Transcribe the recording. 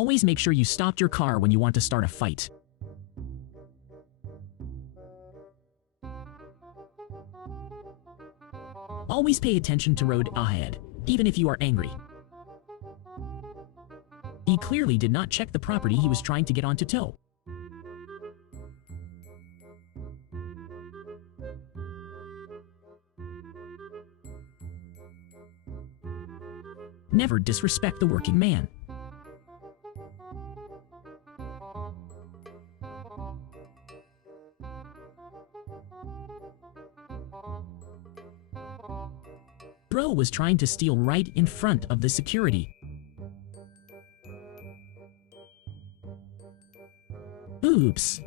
Always make sure you stopped your car when you want to start a fight. Always pay attention to road ahead, even if you are angry. He clearly did not check the property he was trying to get onto tow. Never disrespect the working man. Bro was trying to steal right in front of the security. Oops.